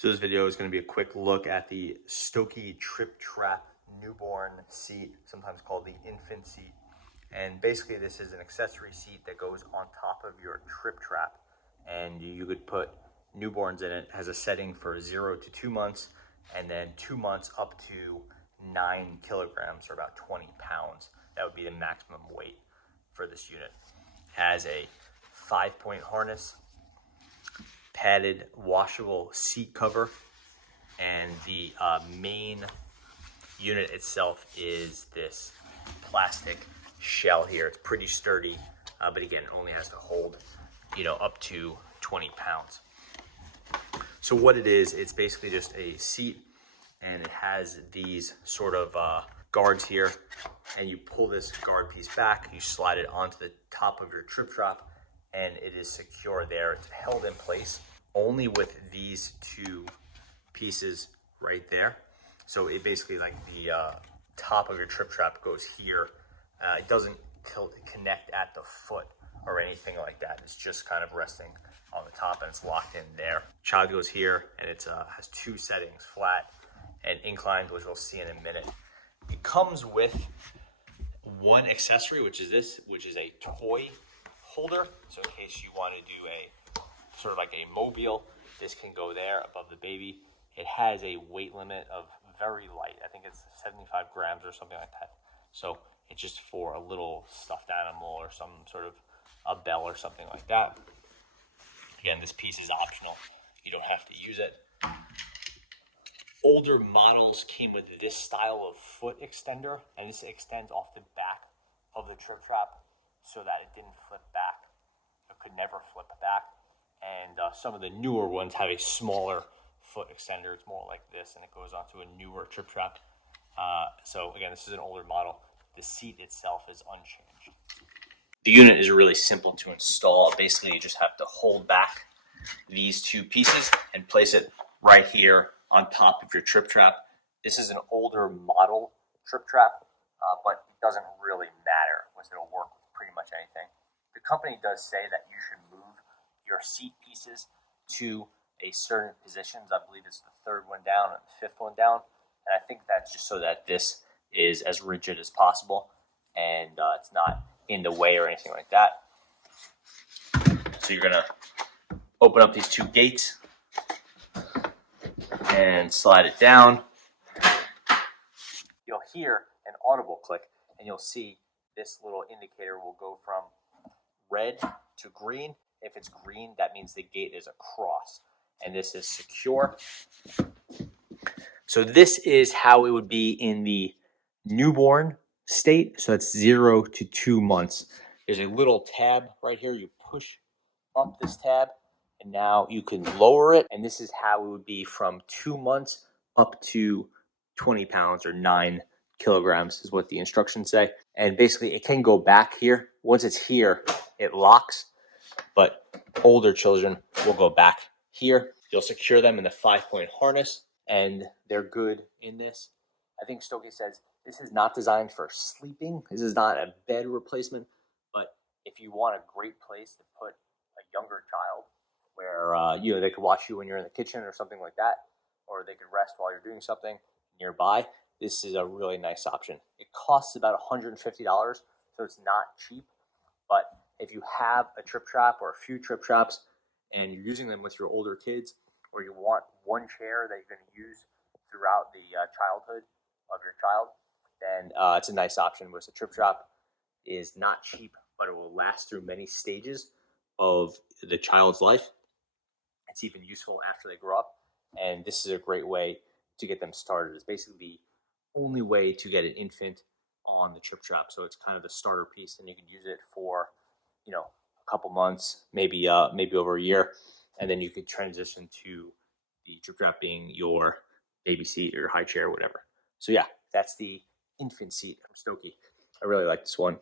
So this video is going to be a quick look at the Stokke Tripp Trapp newborn seat, sometimes called the infant seat. And basically this is an accessory seat that goes on top of your Tripp Trapp, and you could put newborns in it. It has a setting for 0 to 2 months, and then 2 months up to 9 kilograms, or about 20 pounds. That would be the maximum weight for this unit. It has a 5-point harness, padded washable seat cover, and the main unit itself is this plastic shell here. It's pretty sturdy, but again, it only has to hold, up to 20 pounds. So what it is, it's basically just a seat, and it has these sort of guards here, and you pull this guard piece back, you slide it onto the top of your Tripp Trapp, and it is secure there. It's held in place only with these two pieces right there. So it basically, like, the top of your Tripp Trapp goes here. It doesn't connect at the foot or anything like that. It's just kind of resting on the top, and it's locked in there. Child goes here, and it has two settings, flat and inclined, which we'll see in a minute. It comes with one accessory, which is this, which is a toy holder. So in case you want to do a sort of like a mobile, this can go there above the baby. It has a weight limit of very light. I think it's 75 grams or something like that. So it's just for a little stuffed animal or some sort of a bell or something like that. Again, this piece is optional. You don't have to use it. Older models came with this style of foot extender, and this extends off the back of the Tripp Trapp so that it didn't flip back. It could never flip back. And some of the newer ones have a smaller foot extender. It's more like this, and it goes onto a newer Tripp Trapp. So again, this is an older model. The seat itself is unchanged. The unit is really simple to install. Basically, you just have to hold back these two pieces and place it right here on top of your Tripp Trapp. This is an older model Tripp Trapp, but it doesn't really matter because it'll work with pretty much anything. The company does say that you should move your seat pieces to a certain positions. I believe it's the third one down and the fifth one down. And I think that's just so that this is as rigid as possible, and it's not in the way or anything like that. So you're gonna open up these two gates and slide it down. You'll hear an audible click, and you'll see this little indicator will go from red to green. If it's green, that means the gate is across, and this is secure. So this is how it would be in the newborn state. So that's 0 to 2 months. There's a little tab right here. You push up this tab, and now you can lower it. And this is how it would be from 2 months up to 20 pounds or 9 kilograms is what the instructions say. And basically it can go back here. Once it's here, it locks, but older children will go back here. You'll secure them in the 5-point harness, and they're good in this. I think Stokke says this is not designed for sleeping. This is not a bed replacement, but if you want a great place to put a younger child where they could watch you when you're in the kitchen or something like that, or they could rest while you're doing something nearby, this is a really nice option. It costs about $150, so it's not cheap, but if you have a Tripp Trapp or a few Tripp Trapps and you're using them with your older kids, or you want one chair that you're going to use throughout the childhood of your child, then it's a nice option. Because the Tripp Trapp is not cheap, but it will last through many stages of the child's life. It's even useful after they grow up, and this is a great way to get them started. It's basically the only way to get an infant on the Tripp Trapp. So it's kind of the starter piece, and you can use it for a couple months, maybe over a year, and then you could transition to the Tripp Trapp being your baby seat or your high chair or whatever. So yeah, that's the infant seat from Stokke. I really like this one.